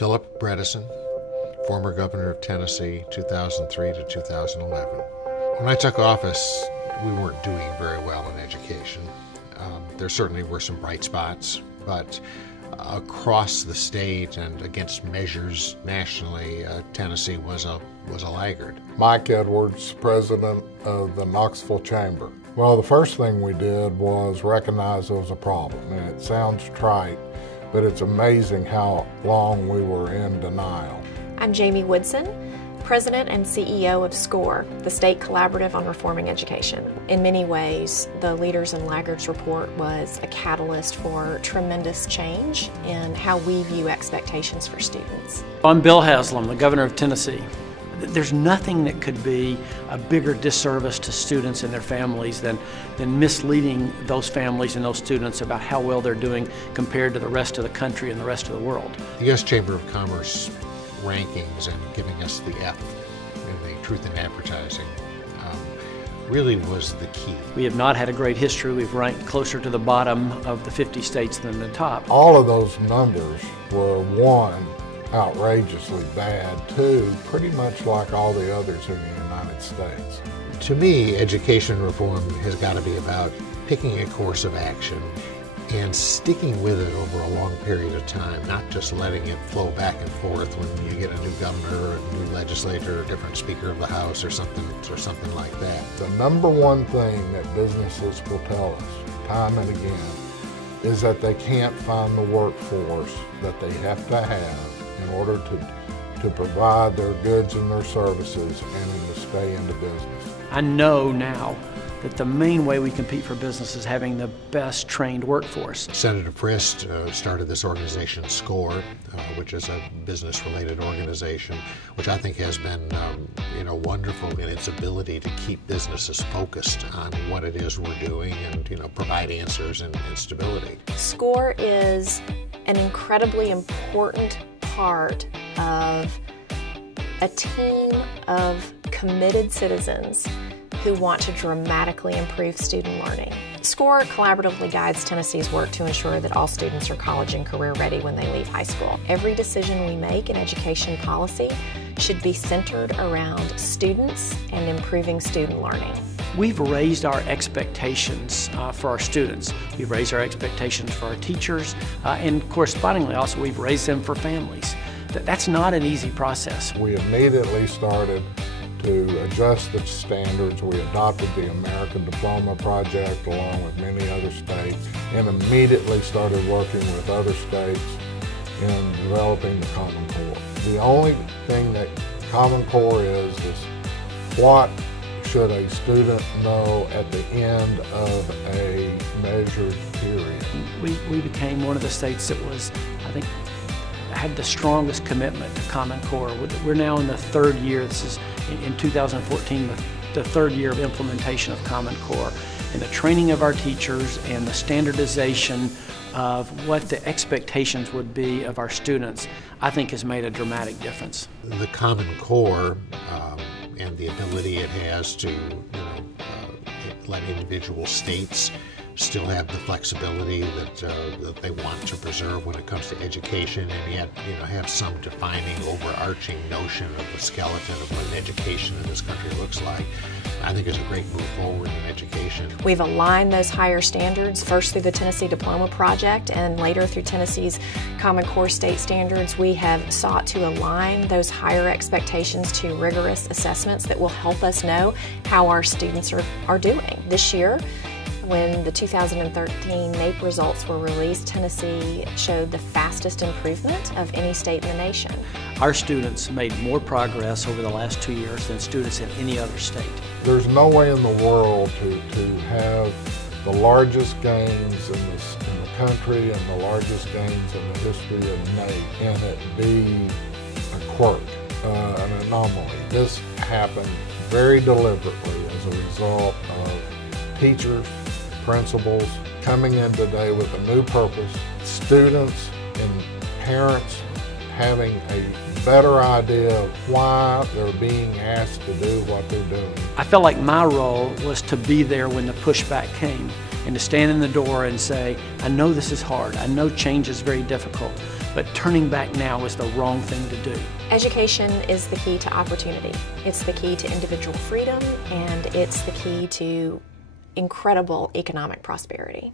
Philip Bredesen, former governor of Tennessee, 2003 to 2011. When I took office, we weren't doing very well in education. There certainly were some bright spots, but across the state and against measures nationally, Tennessee was a laggard. Mike Edwards, president of the Knoxville Chamber. Well, the first thing we did was recognize there was a problem, and it sounds trite, but it's amazing how long we were in denial. I'm Jamie Woodson, President and CEO of SCORE, the State Collaborative on Reforming Education. In many ways, the Leaders and Laggards report was a catalyst for tremendous change in how we view expectations for students. I'm Bill Haslam, the governor of Tennessee. There's nothing that could be a bigger disservice to students and their families than misleading those families and those students about how well they're doing compared to the rest of the country and the rest of the world. The U.S. Chamber of Commerce rankings and giving us the F in the Truth in Advertising really was the key. We have not had a great history. We've ranked closer to the bottom of the 50 states than the top. All of those numbers were, one, outrageously bad, two, pretty much like all the others in the United States. To me, education reform has got to be about picking a course of action and sticking with it over a long period of time, not just letting it flow back and forth when you get a new governor or a new legislator or a different speaker of the House or something like that. The number one thing that businesses will tell us time and again is that they can't find the workforce that they have to have in order to provide their goods and their services and to stay into business. I know now that the main way we compete for business is having the best trained workforce. Senator Frist started this organization, SCORE, which is a business-related organization, which I think has been wonderful in its ability to keep businesses focused on what it is we're doing and provide answers and stability. SCORE is an incredibly important part of a team of committed citizens who want to dramatically improve student learning. SCORE collaboratively guides Tennessee's work to ensure that all students are college and career ready when they leave high school. Every decision we make in education policy should be centered around students and improving student learning. We've raised our expectations for our students. We've raised our expectations for our teachers, and correspondingly also we've raised them for families. That's not an easy process. We immediately started to adjust the standards. We adopted the American Diploma Project along with many other states and immediately started working with other states in developing the Common Core. The only thing that Common Core is what should a student know at the end of a measured period. We became one of the states that was, I think, had the strongest commitment to Common Core. We're now in the third year. This is in 2014, the third year of implementation of Common Core. And the training of our teachers and the standardization of what the expectations would be of our students, I think has made a dramatic difference. The Common Core and the ability it has to let individual states still have the flexibility that they want to preserve when it comes to education, and yet have some defining, overarching notion of the skeleton of what an education in this country looks like, I think is a great move forward in education. We've aligned those higher standards, first through the Tennessee Diploma Project and later through Tennessee's Common Core state standards. We have sought to align those higher expectations to rigorous assessments that will help us know how our students are doing. This year, when the 2013 NAEP results were released, Tennessee showed the fastest improvement of any state in the nation. Our students made more progress over the last 2 years than students in any other state. There's no way in the world to have the largest gains in the country and the largest gains in the history of NAEP and it be a quirk, an anomaly. This happened very deliberately as a result of teachers, principals coming in today with a new purpose, students and parents having a better idea of why they're being asked to do what they're doing. I felt like my role was to be there when the pushback came and to stand in the door and say, I know this is hard, I know change is very difficult, but turning back now is the wrong thing to do. Education is the key to opportunity. It's the key to individual freedom, and it's the key to incredible economic prosperity.